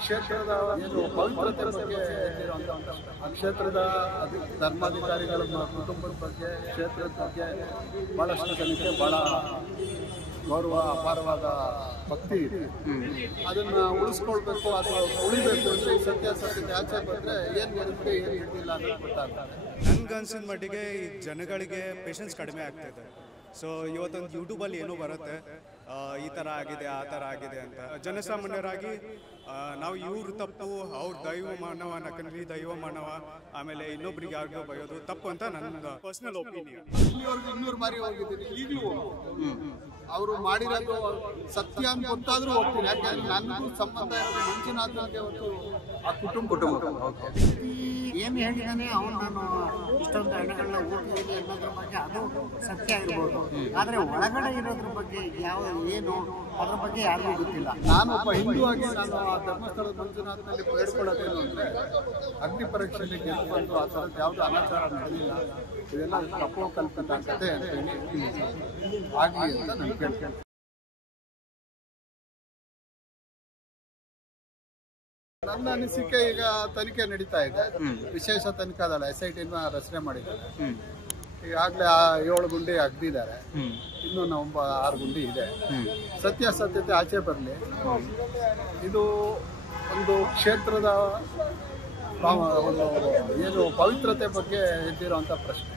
ಕ್ಷೇತ್ರದ ಏನು ಪವಿತ್ರತೆ ಬಗ್ಗೆ ಆ ಕ್ಷೇತ್ರದ ಧರ್ಮಾಧಿಕಾರಿಗಳ ಕುಟುಂಬದ ಬಗ್ಗೆ ಕ್ಷೇತ್ರದ ಬಗ್ಗೆ ಭಾಳಷ್ಟು ಜನಕ್ಕೆ ಭಾಳ ಗೌರವ ಅಪಾರವಾದ ಭಕ್ತಿ ಇದೆ. ಅದನ್ನು ಉಳಿಸ್ಕೊಳ್ಬೇಕು ಅಥವಾ ಉಳಿಬೇಕು ಅಂದರೆ ಈ ಸತ್ಯಾಸತ್ಯತೆ ಆಚೆ ಬಂದರೆ ಏನು ನಡೆದಿದೆ ಏನು ನಡೆದಿಲ್ಲ ಅನ್ನೋದು ಗೊತ್ತಾಗುತ್ತೆ. ನನಗನ್ಸಿದ ಮಟ್ಟಿಗೆ ಈ ಜನಗಳಿಗೆ ಪೇಷನ್ಸ್ ಕಡಿಮೆ ಆಗ್ತಾಯಿದೆ. ಸೊ ಇವತ್ತೊಂದು ಯೂಟ್ಯೂಬಲ್ಲಿ ಏನೋ ಬರುತ್ತೆ ಈ ಥರ ಆಗಿದೆ ಆ ಥರ ಆಗಿದೆ ಅಂತ. ಜನಸಾಮಾನ್ಯರಾಗಿ ನಾವು ಇವ್ರ ತಪ್ಪು ಅವ್ರ ದೈವ ಮಾನವ ನಕಲಿ ದೈವ ಮಾನವ ಆಮೇಲೆ ಇನ್ನೊಬ್ರಿಗೆ ಯಾರಿಗೋ ಬಯೋದು ತಪ್ಪು ಅಂತ ನನ್ನ ಪರ್ಸನಲ್ ಒಪಿನಿಯನ್. ಇಲ್ಲಿವರೆಗೂ 200 ಬಾರಿ ಹೋಗಿದ್ದೀನಿ, ಈಗಲೂ ಅವರು ಮಾಡಿರೋದು ಸತ್ಯ ಅಂತ ಗೊತ್ತಾದ್ರೂ ಹೋಗ್ತೀನಿ. ಯಾಕೆಂದ್ರೆ ನನಗೂ ಸಂಬಂಧ ಇರೋದು ಮಂಜುನಾಥನಿಗೆ ಹೊತ್ತು ಆ ಕುಟುಂಬ ಏನು ಹೇಳಿದಾನೆ ಅವನು ನಾನು ಇಷ್ಟೊಂದು ಹಣಗಳನ್ನ ಓದಿದ್ದೀನಿ ಅನ್ನೋದ್ರ ಬಗ್ಗೆ ಅದು ಸತ್ಯ ಇರ್ಬೋದು. ಆದರೆ ಒಳಗಡೆ ಇರೋದ್ರ ಬಗ್ಗೆ ಏನು ಅದ್ರ ಬಗ್ಗೆ ಯಾರಿಗೂ ಗೊತ್ತಿಲ್ಲ. ನಾನೊಬ್ಬ ಹಿಂದೂ ಆಗಿ ನಾನು ಆ ಧರ್ಮಸ್ಥಳದ ಮಂಜುನಾಥನಲ್ಲಿ ಬೇಡ್ಕೊಳ್ಳೋದೇನು ಅಂದರೆ ಅಗ್ನಿ ಪರೀಕ್ಷೆಯಲ್ಲಿ ಗೆದ್ದು ಬಂದು ಆ ಥರದ್ದು ಯಾವುದೂ ಅನಾಚಾರ ನಡೆದಿಲ್ಲ, ಇದೆಲ್ಲ ತಪ್ಪು ಕಲ್ಪಿತ ಕಥೆ ಅಂತ ಹೇಳಿ ಆಗಲಿ ಅಂತ ನಾನು ಕೇಳ್ತೀನಿ. ನನ್ನ ಅನಿಸಿಕೆ ಈಗ ತನಿಖೆ ನಡೀತಾ ಇದೆ. ವಿಶೇಷ ತನಿಖಾ ದಳ SIT ರಚನೆ ಮಾಡಿದ್ದಾರೆ. ಈಗಾಗಲೇ 7 ಗುಂಡಿ ಅಗ್ದಿದ್ದಾರೆ, ಇನ್ನೂ 6 ಗುಂಡಿ ಇದೆ. ಸತ್ಯಾಸತ್ಯತೆ ಆಚೆ ಬರಲಿ. ಇದು ಒಂದು ಕ್ಷೇತ್ರದ ಒಂದು ಏನು ಪವಿತ್ರತೆ ಬಗ್ಗೆ ಎದ್ದಿರೋಂಥ ಪ್ರಶ್ನೆ.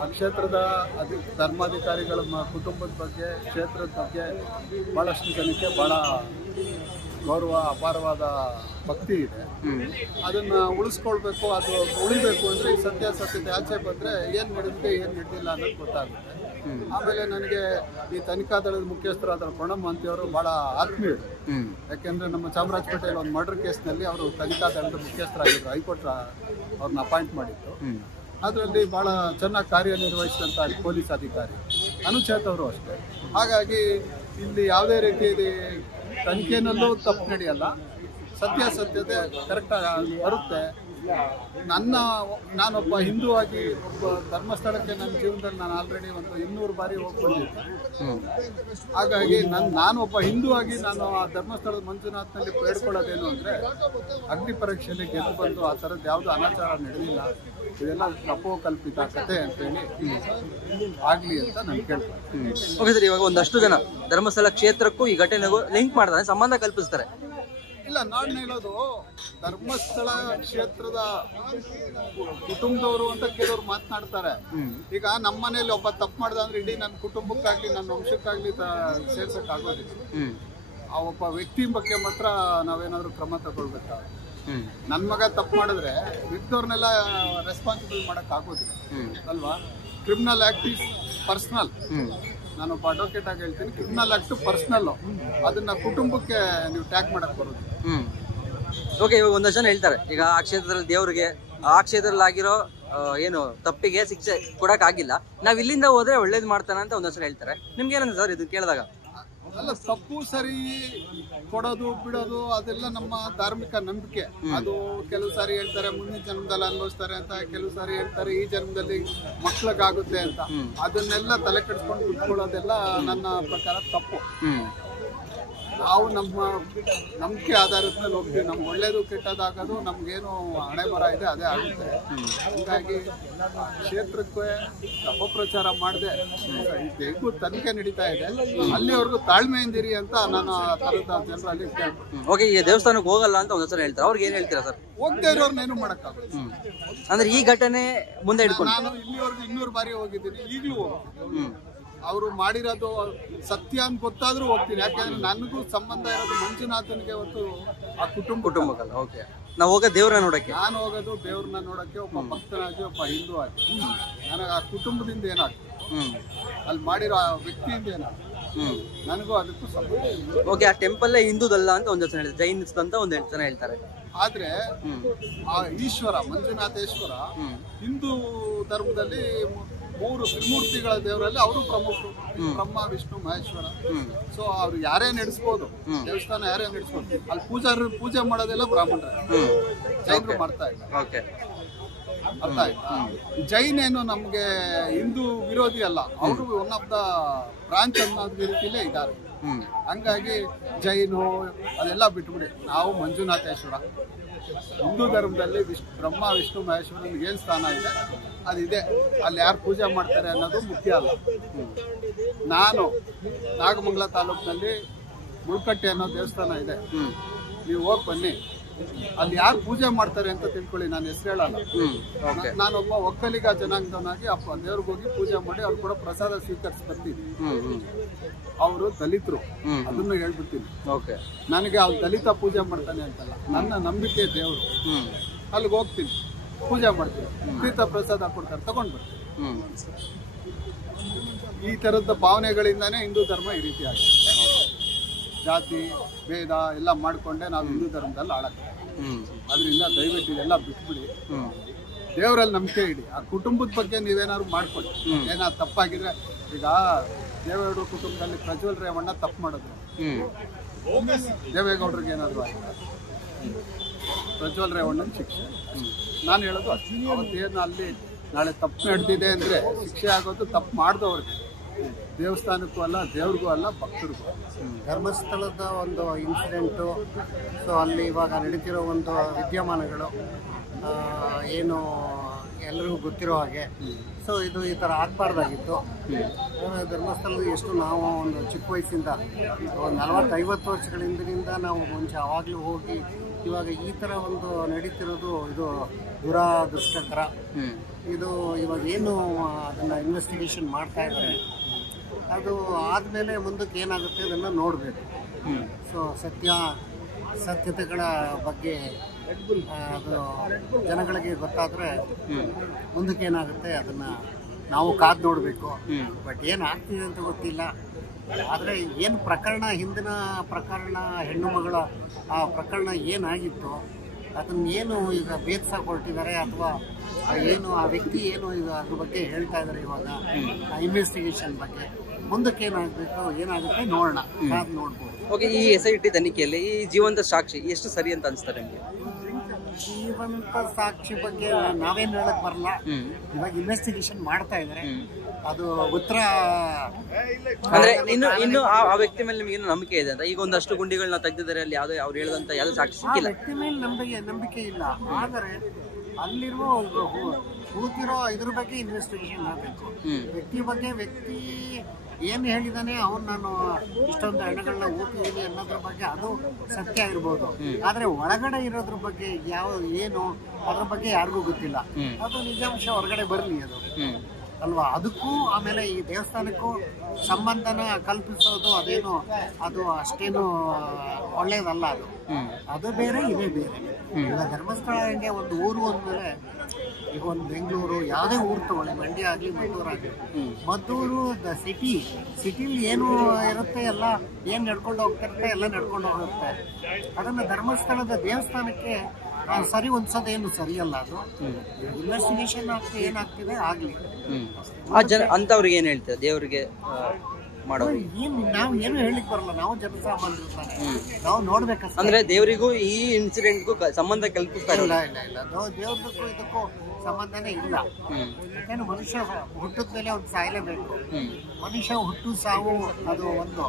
ಆ ಕ್ಷೇತ್ರದ ಧರ್ಮಾಧಿಕಾರಿಗಳ ಕುಟುಂಬದ ಬಗ್ಗೆ ಕ್ಷೇತ್ರದ ಬಗ್ಗೆ ಭಾಳಷ್ಟು ಜನಕ್ಕೆ ಭಾಳ ಗೌರವ ಅಪಾರವಾದ ಭಕ್ತಿ ಇದೆ. ಅದನ್ನು ಉಳಿಸ್ಕೊಳ್ಬೇಕು ಅಥವಾ ಉಳಿಬೇಕು ಅಂದರೆ ಈ ಸತ್ಯಾಸತ್ಯತೆ ಆಚೆ ಬಂದರೆ ಏನು ನಡೆದಿದೆ ಏನು ನಡೆದಿಲ್ಲ ಅನ್ನೋದು ಗೊತ್ತಾಗುತ್ತೆ. ಆಮೇಲೆ ನನಗೆ ಈ ತನಿಖಾ ದಳದ ಮುಖ್ಯಸ್ಥರಾದ ಪ್ರಣಬ್ ಮಂತಿಯವರು ಭಾಳ ಆತ್ಮೀಯರು. ಯಾಕೆಂದರೆ ನಮ್ಮ ಚಾಮರಾಜಪೇಟೆಯಲ್ಲಿ ಒಂದು ಮರ್ಡರ್ ಕೇಸ್ನಲ್ಲಿ ಅವರು ತನಿಖಾ ದಳದ ಮುಖ್ಯಸ್ಥರಾಗಿದ್ದರು. ಹೈಕೋರ್ಟ್ ಅವ್ರನ್ನ ಅಪಾಯಿಂಟ್ ಮಾಡಿತ್ತು. ಅದರಲ್ಲಿ ಭಾಳ ಚೆನ್ನಾಗಿ ಕಾರ್ಯನಿರ್ವಹಿಸಿದಂಥ ಪೊಲೀಸ್ ಅಧಿಕಾರಿ ಅನುಚೇತ್ ಅವರು ಅಷ್ಟೇ. ಹಾಗಾಗಿ ಇಲ್ಲಿ ಯಾವುದೇ ರೀತಿ ತನಿಖೆನಲ್ಲೂ ತಪ್ಪು ನಡೆಯಲ್ಲ, ಸತ್ಯಾಸತ್ಯತೆ ಕರೆಕ್ಟಾಗಿ ಬರುತ್ತೆ. ನಾನೊಬ್ಬ ಹಿಂದೂ ಆಗಿ ಒಬ್ಬ ಧರ್ಮಸ್ಥಳಕ್ಕೆ ನನ್ನ ಜೀವನದಲ್ಲಿ ನಾನು ಆಲ್ರೆಡಿ ಒಂದು 200 ಬಾರಿ ಹೋಗಿ ಬಂದಿದ್ದೆ. ಹಾಗಾಗಿ ನಾನೊಬ್ಬ ಹಿಂದೂ ಆಗಿ ನಾನು ಆ ಧರ್ಮಸ್ಥಳದ ಮಂಜುನಾಥನಲ್ಲಿ ಬೇಡ್ಕೊಳ್ಳೋದೇನು ಅಂದರೆ ಅಗ್ನಿ ಪರೀಕ್ಷೆಯಲ್ಲಿ ಗೆದ್ದು ಬಂದು ಆ ಥರದ್ದು ಯಾವುದೂ ಅನಾಚಾರ ನಡೆದಿಲ್ಲ, ಇದೆಲ್ಲ ತಪ್ಪು ಕಲ್ಪಿತ ಕಥೆ ಅಂತೇಳಿ ಆಗಲಿ ಅಂತ ನಾನು ಕೇಳ್ತೀನಿ. ಓಕೆ ಸರ್, ಇವಾಗ ಒಂದಷ್ಟು ಜನ ಧರ್ಮಸ್ಥಳ ಕ್ಷೇತ್ರಕ್ಕೂ ಈ ಘಟನೆಗೂ ಲಿಂಕ್ ಮಾಡ್ತಾರೆ, ಸಂಬಂಧ ಕಲ್ಪಿಸ್ತಾರೆ. ಇಲ್ಲ, ನಾನು ಹೇಳೋದು ಧರ್ಮಸ್ಥಳ ಕ್ಷೇತ್ರದ ಕುಟುಂಬದವರು ಅಂತ ಕೆಲವರು ಮಾತನಾಡ್ತಾರೆ. ಈಗ ನಮ್ಮ ಮನೇಲಿ ಒಬ್ಬ ತಪ್ಪು ಮಾಡ್ದ ಅಂದ್ರೆ ಇಡೀ ನನ್ನ ಕುಟುಂಬಕ್ಕಾಗ್ಲಿ ನನ್ನ ವಂಶಕ್ಕಾಗ್ಲಿ ಸೇರ್ಸಕ್ ಆಗೋದಿಲ್ಲ. ಆ ಒಬ್ಬ ವ್ಯಕ್ತಿ ಬಗ್ಗೆ ಮಾತ್ರ ನಾವೇನಾದ್ರೂ ಕ್ರಮ ತಗೊಳ್ಬೇಕಾಗುತ್ತೆ. ನನ್ನ ಮಗ ತಪ್ಪು ಮಾಡಿದ್ರೆ ಮಿಕ್ದವ್ರನ್ನೆಲ್ಲ ರೆಸ್ಪಾನ್ಸಿಬಲ್ ಮಾಡಕ್ ಆಗೋದಿಲ್ಲ ಅಲ್ವಾ? Criminal act is personal. ನಾನೊಬ್ಬ ಅಡ್ವೊಕೇಟ್ ಆಗಿ ಹೇಳ್ತೀನಿ, ಕ್ರಿಮಿನಲ್ ಆಕ್ಟ್ ಪರ್ಸನಲ್, ಅದನ್ನ ಕುಟುಂಬಕ್ಕೆ ನೀವು ಟ್ಯಾಗ್ ಮಾಡಕ್ ಬರೋದು. ಓಕೆ, ಇವಾಗ ಒಂದಷ್ಟು ಜನ ಹೇಳ್ತಾರೆ ಈಗ ಆ ಕ್ಷೇತ್ರದಲ್ಲಿ ದೇವರಿಗೆ ಆ ಕ್ಷೇತ್ರದಲ್ಲಿ ಆಗಿರೋ ಏನು ತಪ್ಪಿಗೆ ಶಿಕ್ಷೆ ಕೊಡಕ್ ಆಗಿಲ್ಲ, ನಾವ್ ಇಲ್ಲಿಂದ ಹೋದ್ರೆ ಒಳ್ಳೇದು ಮಾಡ್ತಾನೆ ಅಂತ ಒಂದಷ್ಟು ಜನ ಹೇಳ್ತಾರೆ. ನಿಮ್ಗೆ ಏನಂತ ಸರ್ ಇದು ಕೇಳಿದಾಗ? ಅಲ್ಲ, ತಪ್ಪು ಸರಿ ಕೊಡೋದು ಬಿಡೋದು ಅದೆಲ್ಲ ನಮ್ಮ ಧಾರ್ಮಿಕ ನಂಬಿಕೆ. ಅದು ಕೆಲವು ಸಾರಿ ಹೇಳ್ತಾರೆ ಮುಂದಿನ ಜನ್ಮದಲ್ಲಿ ಅನುಭವಿಸ್ತಾರೆ ಅಂತ, ಕೆಲವು ಸಾರಿ ಹೇಳ್ತಾರೆ ಈ ಜನ್ಮದಲ್ಲಿ ಮಕ್ಳಿಗಾಗುತ್ತೆ ಅಂತ. ಅದನ್ನೆಲ್ಲ ತಲೆ ಕೆಡಿಸ್ಕೊಂಡು ಕುತ್ಕೊಳ್ಳೋದೆಲ್ಲ ನನ್ನ ಪ್ರಕಾರ ತಪ್ಪು. ನಾವು ನಮ್ಮ ನಂಬಿಕೆ ಆಧಾರದ ಮೇಲೆ ಹೋಗ್ತೀವಿ. ನಮ್ಗೆ ಒಳ್ಳೇದು ಕೆಟ್ಟದಾಗೋದು ನಮ್ಗೇನು ಹಣೆ ಬರ ಇದೆ ಅದೇ ಆಗುತ್ತೆ. ಹೀಗಾಗಿ ಕ್ಷೇತ್ರಕ್ಕೆ ಅಪಪ್ರಚಾರ ಮಾಡದೆ ಹೇಗೂ ತನಿಖೆ ನಡೀತಾ ಇದೆ, ಅಲ್ಲಿವರೆಗೂ ತಾಳ್ಮೆಯಿಂದಿರಿ ಅಂತ ನಾನು ಆ ಥರದ ಜನರಲ್ಲಿ ಕೇಳ್ತೀನಿ. ಓಕೆ, ಈ ದೇವಸ್ಥಾನಕ್ಕೆ ಹೋಗಲ್ಲ ಅಂತ ಒಂದ್ಸಲ ಹೇಳ್ತಾರೆ, ಅವ್ರಿಗೆ ಏನ್ ಹೇಳ್ತೀರಾ ಸರ್? ಹೋಗ್ತಾ ಇರೋರ್ನೇನು ಮಾಡೋಕ್ಕಾಗುತ್ತೆ. ಅಂದ್ರೆ ಈ ಘಟನೆ ಮುಂದೆ ಹಿಡ್ಕೊಂಡು ನಾನು ಇಲ್ಲಿವರೆಗೂ 200 ಬಾರಿ ಹೋಗಿದ್ದೀನಿ, ಈಗಲೂ ಹೋಗ್ತೀನಿ. ಅವರು ಮಾಡಿರೋದು ಸತ್ಯ ಅಂತ ಗೊತ್ತಾದ್ರೂ ಹೋಗ್ತೀನಿ. ಯಾಕೆಂದ್ರೆ ನನಗೂ ಸಂಬಂಧ ಇರೋದು ಮಂಜುನಾಥನಿಗೆ ಹೊತ್ತು ಆ ಕುಟುಂಬಕ್ಕಲ್ಲ. ಓಕೆ, ನಾವು ಹೋಗೋದು ದೇವ್ರನ್ನ ನೋಡಕ್ಕೆ. ನಾನು ಹೋಗೋದು ದೇವ್ರನ್ನ ನೋಡಕ್ಕೆ, ಒಬ್ಬ ಭಕ್ತನಾಗಿ ಒಬ್ಬ ಹಿಂದೂ ಆಗಿ. ನನಗೆ ಆ ಕುಟುಂಬದಿಂದ ಏನಾಗ್ತದೆ, ಅಲ್ಲಿ ಮಾಡಿರೋ ಆ ವ್ಯಕ್ತಿಯಿಂದ ಏನಾಗ್ತದೆ, ನನಗೂ ಅದಕ್ಕೂ ಸಂಬಂಧ. ಓಕೆ, ಆ ಟೆಂಪಲ್ ಹಿಂದೂದಲ್ಲ ಅಂತ ಒಂದ್ ಜನ ಹೇಳ್ತಾರೆ, ಜೈನಿಸ್ಟ್ ಅಂತ ಒಂದ್ ಜನ ಹೇಳ್ತಾರೆ. ಆದ್ರೆ ಆ ಈಶ್ವರ ಮಂಜುನಾಥೇಶ್ವರ ಹಿಂದೂ ಧರ್ಮದಲ್ಲಿ 3 ತ್ರಿಮೂರ್ತಿಗಳ ದೇವರಲ್ಲಿ ಅವರು ಪ್ರಮುಖರು, ಬ್ರಹ್ಮ ವಿಷ್ಣು ಮಹೇಶ್ವರ. ಸೊ ಅವ್ರು ಯಾರೇ ನಡೆಸ್ಬೋದು, ದೇವಸ್ಥಾನ ಯಾರೇ ನಡೆಸ್ಬೋದು. ಅಲ್ಲಿ ಪೂಜೆ ಮಾಡೋದೆಲ್ಲ ಬ್ರಾಹ್ಮಣರು, ಜೈನರು ಮಾಡ್ತಾ ಇಲ್ಲ. ಅರ್ಥ ಆಯ್ತಾ? ಜೈನ್ ಏನು ನಮ್ಗೆ ಹಿಂದೂ ವಿರೋಧಿ ಅಲ್ಲ, ಅವರು ಒನ್ ಆಫ್ ದ ಬ್ರಾಂಚ್ ಅನ್ನೋದು ರೀತಿಯಲ್ಲೇ ಇದ್ದಾರೆ. ಹಂಗಾಗಿ ಜೈನು ಅದೆಲ್ಲ ಬಿಟ್ಬಿಡಿ. ನಾವು ಮಂಜುನಾಥೇಶ್ವರ ಹಿಂದೂ ಧರ್ಮದಲ್ಲಿ ಬ್ರಹ್ಮ ವಿಷ್ಣು ಮಹೇಶ್ವರನಿಗೆ ಏನು ಸ್ಥಾನ ಇದೆ ಅದಿದೆ. ಅಲ್ಲಿ ಯಾರು ಪೂಜೆ ಮಾಡ್ತಾರೆ ಅನ್ನೋದು ಮುಖ್ಯ ಅಲ್ಲ. ನಾನು ನಾಗಮಂಗಲ ತಾಲೂಕಿನಲ್ಲಿ ಮುಳ್ಕಟ್ಟೆ ಅನ್ನೋ ದೇವಸ್ಥಾನ ಇದೆ, ನೀವು ಹೋಗಿ ಬನ್ನಿ. ಅಲ್ಲಿ ಯಾರು ಪೂಜೆ ಮಾಡ್ತಾರೆ ಅಂತ ತಿಳ್ಕೊಳ್ಳಿ, ನಾನು ಹೆಸರು ಹೇಳಲ್ಲ. ನಾನೊಬ್ಬ ಒಕ್ಕಲಿಗ ಜನಾಂಗದವನಾಗಿ ದೇವ್ರಿಗೆ ಹೋಗಿ ಪೂಜೆ ಮಾಡಿ ಅವ್ರು ಕೂಡ ಪ್ರಸಾದ ಸ್ವೀಕರಿಸಿ ಬರ್ತೀನಿ. ಅವರು ದಲಿತರು, ಅದನ್ನು ಹೇಳ್ಬಿಡ್ತೀನಿ. ನನಗೆ ಅವ್ರು ದಲಿತ ಪೂಜೆ ಮಾಡ್ತಾನೆ ಅಂತಲ್ಲ, ನನ್ನ ನಂಬಿಕೆ ದೇವರು. ಅಲ್ಲಿಗೆ ಹೋಗ್ತೀನಿ, ಪೂಜೆ ಮಾಡ್ತೀನಿ, ತೀರ್ಥ ಪ್ರಸಾದ ಕೊಡ್ತಾರೆ, ತಗೊಂಡ್ ಬರ್ತೀನಿ. ಈ ತರದ ಭಾವನೆಗಳಿಂದಾನೇ ಹಿಂದೂ ಧರ್ಮ ಈ ರೀತಿ ಆಗಿದೆ. ಜಾತಿ ಭೇದ ಎಲ್ಲ ಮಾಡ್ಕೊಂಡೆ ನಾವು ಹಿಂದೂ ಧರ್ಮದಲ್ಲಿ ಆಳಕ್ಕೆ. ಅದರಿಂದ ದಯವಿಟ್ಟು ಇದೆಲ್ಲ ಬಿಟ್ಬಿಡಿ, ದೇವರಲ್ಲಿ ನಂಬಿಕೆ ಇಡಿ. ಆ ಕುಟುಂಬದ ಬಗ್ಗೆ ನೀವೇನಾದ್ರು ಮಾಡ್ಕೊಳ್ಳಿ. ಏನಾದ್ರು ತಪ್ಪಾಗಿದ್ರೆ, ಈಗ ದೇವೇಗೌಡರ ಕುಟುಂಬದಲ್ಲಿ ಪ್ರಜ್ವಲ್ ರೇವಣ್ಣ ತಪ್ಪು ಮಾಡಿದ್ರು, ದೇವೇಗೌಡರಿಗೆ ಏನಾದ್ರು ಆಯ್ತು, ಪ್ರಜ್ವಲ್ ರೇವಣ್ಣನ ಶಿಕ್ಷೆ. ನಾನು ಹೇಳೋದು ಅವತ್ತೇನು ಅಲ್ಲಿ ನಾಳೆ ತಪ್ಪು ನಡೆದಿದೆ ಅಂದರೆ ಶಿಕ್ಷೆ ಆಗೋದು ತಪ್ಪು ಮಾಡಿದವ್ರಿಗೆ, ದೇವಸ್ಥಾನಕ್ಕೂ ಅಲ್ಲ, ದೇವ್ರಿಗೂ ಅಲ್ಲ, ಭಕ್ತರಿಗೂ. ಧರ್ಮಸ್ಥಳದ ಒಂದು ಇನ್ಸಿಡೆಂಟು, ಸೊ ಅಲ್ಲಿ ಇವಾಗ ನಡೀತಿರೋ ಒಂದು ವಿದ್ಯಮಾನಗಳು ಏನು ಎಲ್ಲರಿಗೂ ಗೊತ್ತಿರೋ ಹಾಗೆ, ಸೊ ಇದು ಈ ಥರ ಆಗಬಾರ್ದಾಗಿತ್ತು. ಧರ್ಮಸ್ಥಳದ ಎಷ್ಟು ನಾವು ಒಂದು ಚಿಕ್ಕ ವಯಸ್ಸಿಂದ ಒಂದು 40-50 ವರ್ಷಗಳ ಹಿಂದಿನಿಂದ ನಾವು ಮುಂಚೆ ಆವಾಗಲೂ ಹೋಗಿ, ಇವಾಗ ಈ ಥರ ಒಂದು ನಡೀತಿರೋದು ಇದು ದುರದೃಷ್ಟಕರ. ಇದು ಇವಾಗ ಏನು ಅದನ್ನು ಇನ್ವೆಸ್ಟಿಗೇಷನ್ ಮಾಡ್ತಾ ಇದ್ದಾರೆ, ಅದು ಆದಮೇಲೆ ಮುಂದಕ್ಕೆ ಏನಾಗುತ್ತೆ ಅದನ್ನು ನೋಡಬೇಕು. ಸೊ ಸತ್ಯತೆಗಳ ಬಗ್ಗೆ ಅದು ಜನಗಳಿಗೆ ಗೊತ್ತಾದರೆ ಮುಂದಕ್ಕೆ ಏನಾಗುತ್ತೆ ಅದನ್ನು ನಾವು ಕಾದು ನೋಡಬೇಕು. ಬಟ್ ಏನಾಗ್ತಿದೆ ಅಂತ ಗೊತ್ತಿಲ್ಲ. ಆದರೆ ಏನು ಪ್ರಕರಣ, ಹಿಂದಿನ ಪ್ರಕರಣ, ಹೆಣ್ಣು ಮಗಳ ಆ ಪ್ರಕರಣ ಏನಾಗಿತ್ತು ಅದನ್ನು ಏನು ಈಗ ಭೇದಿಸಾಕೊಳ್ತಿದ್ದಾರೆ, ಅಥವಾ ಏನು ಆ ವ್ಯಕ್ತಿ ಏನು ಈಗ ಅದ್ರ ಬಗ್ಗೆ ಹೇಳ್ತಾ ಇದ್ದಾರೆ ಇವಾಗ ಇನ್ವೆಸ್ಟಿಗೇಷನ್ ಬಗ್ಗೆ. ಮುಂದಕ್ಕೆ ಏನಾಗಬೇಕು, ಏನಾಗುತ್ತೆ ನೋಡೋಣ, ಕಾದು ನೋಡ್ಬೋದು. ಓಕೆ, ಈ SIT ತನಿಖೆಯಲ್ಲಿ ಈ ಜೀವಂತ ಸಾಕ್ಷಿ ಎಷ್ಟು ಸರಿ ಅಂತ ಅನಿಸ್ತಾರೆ ನಿಮಗೆ? ಜೀವಂತ ಸಾಕ್ಷಿ ಬಗ್ಗೆ ನಾವೇನು ಹೇಳಕ್ ಬರಲ್ಲ. ಇವಾಗ ಇನ್ವೆಸ್ಟಿಗೇಷನ್ ಮಾಡ್ತಾ ಇದ್ದಾರೆ, ಅದು ಉತ್ತರ ಅಂದ್ರೆ ಇನ್ನು ಆ ವ್ಯಕ್ತಿ ಮೇಲೆ ನಿಮ್ಗೆ ಏನು ನಂಬಿಕೆ ಇದೆ ಅಂತ? ಈಗ ಒಂದಷ್ಟು ಗುಂಡಿಗಳನ್ನ ತೆಗೆದಿದ್ದಾರೆ, ಅಲ್ಲಿ ಯಾವುದೋ ಅವ್ರು ಹೇಳಿದಂತ ಯಾವುದೋ ಸಾಕ್ಷಿ ಸಿಕ್ಕಿಲ್ಲ. ವ್ಯಕ್ತಿ ಮೇಲೆ ನಂಬಿಕೆ ಇಲ್ಲ. ಆದರೆ ಅಲ್ಲಿರುವ ಕೂತಿರೋ ಇದ್ರ ಬಗ್ಗೆ ಇನ್ವೆಸ್ಟಿಗೇಷನ್ ಮಾಡಬೇಕು. ವ್ಯಕ್ತಿ ಏನು ಹೇಳಿದಾನೆ, ಅವ್ನು ನಾನು ಇಷ್ಟೊಂದು ಹಣಗಳನ್ನ ಊಟಿದ್ದೀನಿ ಅನ್ನೋದ್ರ ಬಗ್ಗೆ ಅದು ಸತ್ಯ ಇರ್ಬೋದು. ಆದ್ರೆ ಒಳಗಡೆ ಇರೋದ್ರ ಬಗ್ಗೆ ಏನು ಅದ್ರ ಬಗ್ಗೆ ಯಾರಿಗೂ ಗೊತ್ತಿಲ್ಲ. ಅದು ನಿಜಾಂಶ ಹೊರಗಡೆ ಬರಲಿ ಅದು ಅಲ್ವಾ. ಅದಕ್ಕೂ ಆಮೇಲೆ ಈ ದೇವಸ್ಥಾನಕ್ಕೂ ಸಂಬಂಧನ ಕಲ್ಪಿಸೋದು ಅದು ಅಷ್ಟೇನು ಒಳ್ಳೇದಲ್ಲ. ಅದು ಬೇರೆ, ಇದೇ ಬೇರೆ. ಈಗ ಧರ್ಮಸ್ಥಳ ಹೆಂಗೆ ಒಂದು ಊರು ಅಂದಮೇಲೆ, ಈಗ ಒಂದು ಬೆಂಗಳೂರು ಯಾವುದೇ ಊರು ತಗೊಳ್ಳಿ, ಮಂಡ್ಯ ಆಗಲಿ ಮದ್ದೂರು ಆಗಲಿ, ಮದ್ದೂರು ದ ಸಿಟಿಲಿ ಏನು ಇರುತ್ತೆ ಎಲ್ಲ ಏನು ನಡ್ಕೊಂಡು ಹೋಗ್ತಿರುತ್ತೆ, ಎಲ್ಲ ನಡ್ಕೊಂಡು ಹೋಗುತ್ತೆ. ಅದನ್ನು ಧರ್ಮಸ್ಥಳದ ದೇವಸ್ಥಾನಕ್ಕೆ ಸರಿ ಹೊಂದಿಸೋದೇನು ಸರಿಯಲ್ಲ. ಅದು ಇನ್ವೆಸ್ಟಿಗೇಷನ್ ಏನಾಗ್ತಿದೆ ಆಗಲಿ. ಅಂತವ್ರಿಗೆ ಏನು ಹೇಳ್ತಾರೆ ದೇವರಿಗೆ ಮಾಡೋದು? ನಾವು ಏನು ಹೇಳಿಕ್ ಬರಲ್ಲ, ನಾವು ಜನಸಾಮಾನ್ಯರು ತಾನೆ, ನಾವು ನೋಡ್ಬೇಕಷ್ಟೇ. ಅಂದ್ರೆ ದೇವರಿಗೂ ಈ ಇನ್ಸಿಡೆಂಟ್ಗೂ ಸಂಬಂಧ ಕಲ್ಪಿಸ್ತಾ ಇಲ್ಲ. ದೇವ್ರಿಗೂ ಇದಕ್ಕೂ ಸಂಬಂಧನೇ ಇಲ್ಲ. ಯಾಕಂದ್ರೆ ಮನುಷ್ಯ ಹುಟ್ಟಿದ ಮೇಲೆ ಅವ್ನು ಸಾಯಲೇಬೇಕು. ಮನುಷ್ಯ ಹುಟ್ಟು ಸಾವು ಅದು ಒಂದು,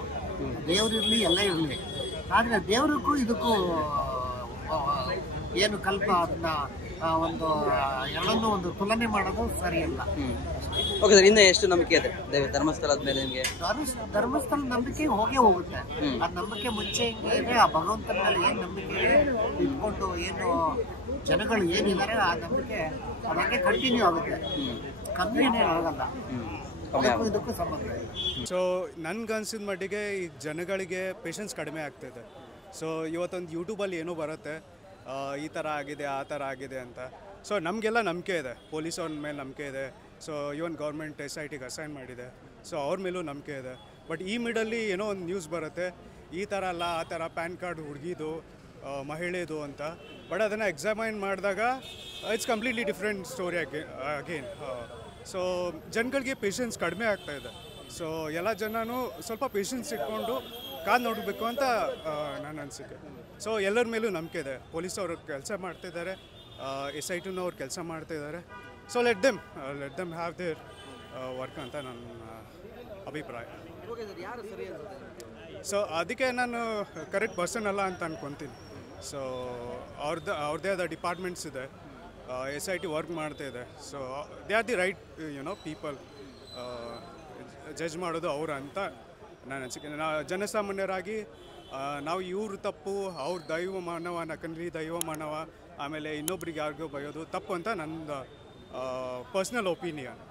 ದೇವ್ರಿರ್ಲಿ ಎಲ್ಲ ಇರಲಿ. ಆದ್ರೆ ದೇವ್ರಿಗೂ ಇದಕ್ಕೂ ಏನು ಅದನ್ನ ಒಂದು ಎರಡನ್ನೂ ಒಂದು ತುಲನೆ ಮಾಡೋದು ಸರಿಯಲ್ಲ. ಓಕೆ ಸರ್, ಇನ್ನು ಎಷ್ಟು ನಂಬಿಕೆ ಇದೆ ಧರ್ಮಸ್ಥಳದ ಮೇಲೆ ನಿಮಗೆ? ಧರ್ಮಸ್ಥಳ ನಂಬಿಕೆ ಹೋಗುತ್ತೆ. ಆ ನಂಬಿಕೆ ಮುಂಚೆ ಹಿಂಗೆ ಇದೆ, ಆ ಭಗವಂತನ ಮೇಲೆ ಏನು ನಂಬಿಕೆ ಇಟ್ಕೊಂಡು ಏನು ಜನಗಳು ಏನಿದ್ದಾರೆ ಆ ನಂಬಿಕೆ ಅದಕ್ಕೆ ಕಂಟಿನ್ಯೂ ಆಗುತ್ತೆ, ಕಮ್ಮಿನೇ ಆಗಲ್ಲ. ಇದಕ್ಕೂ ಸಂಬಂಧ ಇಲ್ಲ. ಸೊ ನನ್ಗನ್ಸಿದ ಮಟ್ಟಿಗೆ ಈ ಜನಗಳಿಗೆ ಪೇಷನ್ಸ್ ಕಡಿಮೆ ಆಗ್ತಿದೆ. ಸೊ ಇವತ್ತೊಂದು ಯೂಟ್ಯೂಬಲ್ಲಿ ಏನೋ ಬರುತ್ತೆ, ಈ ಥರ ಆಗಿದೆ, ಆ ಥರ ಆಗಿದೆ ಅಂತ. ಸೊ ನಮಗೆಲ್ಲ ನಂಬಿಕೆ ಇದೆ, ಪೊಲೀಸವ್ರ ಮೇಲೆ ನಂಬಿಕೆ ಇದೆ. ಸೊ ಇವನ್ ಗೌರ್ಮೆಂಟ್ SITಗೆ ಅಸೈನ್ ಮಾಡಿದೆ, ಸೊ ಅವ್ರ ಮೇಲೂ ನಂಬಿಕೆ ಇದೆ. ಬಟ್ ಈ ಮಿಡಲ್ಲಿ ಏನೋ ಒಂದು ನ್ಯೂಸ್ ಬರುತ್ತೆ, ಈ ಥರ ಅಲ್ಲ, ಆ ಥರ ಪ್ಯಾನ್ ಕಾರ್ಡ್ ಹುಡುಗಿದು, ಮಹಿಳೆದು ಅಂತ. ಬಟ್ ಅದನ್ನು ಎಕ್ಸಾಮೈನ್ ಮಾಡಿದಾಗ it's completely different story again. So ಜನಗಳಿಗೆ ಪೇಷನ್ಸ್ ಕಡಿಮೆ ಆಗ್ತಾಯಿದೆ. ಸೊ ಎಲ್ಲ ಜನನೂ ಸ್ವಲ್ಪ ಪೇಷನ್ಸ್ ಇಟ್ಕೊಂಡು ಕಾದು ನೋಡಬೇಕು ಅಂತ ನನ್ನ ಅನಿಸಿಕೆ. ಸೊ ಎಲ್ಲರ ಮೇಲೂ ನಂಬಿಕೆ ಇದೆ, ಪೊಲೀಸವರು ಕೆಲಸ ಮಾಡ್ತಿದ್ದಾರೆ, SITನೂ ಅವ್ರು ಕೆಲಸ ಮಾಡ್ತಿದ್ದಾರೆ. So let them have their work ಅಂತ ನನ್ನ ಅಭಿಪ್ರಾಯ. ಸೊ ಅದಕ್ಕೆ ನಾನು ಕರೆಕ್ಟ್ ಪರ್ಸನ್ ಅಲ್ಲ ಅಂತ ಅನ್ಕೊತೀನಿ. ಸೊ ಅವ್ರದ್ದೇ ಆದ ಡಿಪಾರ್ಟ್ಮೆಂಟ್ಸ್ ಇದೆ, SIT ವರ್ಕ್ ಮಾಡ್ತಾ ಇದೆ. So they are the right people judge ಮಾಡೋದು ಅವರು ಅಂತ ನಾನು ಅನಿಸಿಕೆ. ಜನಸಾಮಾನ್ಯರಾಗಿ ನಾವು ಇವ್ರ ತಪ್ಪು, ಅವ್ರ ದೈವ ಮಾನವ, ನಕಲಿ ದೈವ ಮಾನವ, ಆಮೇಲೆ ಇನ್ನೊಬ್ರಿಗೆ ಯಾರಿಗೂ ಬಯೋದು ತಪ್ಪು ಅಂತ ನನ್ನ ಪರ್ಸ್ನಲ್ ಒಪಿನಿಯನ್.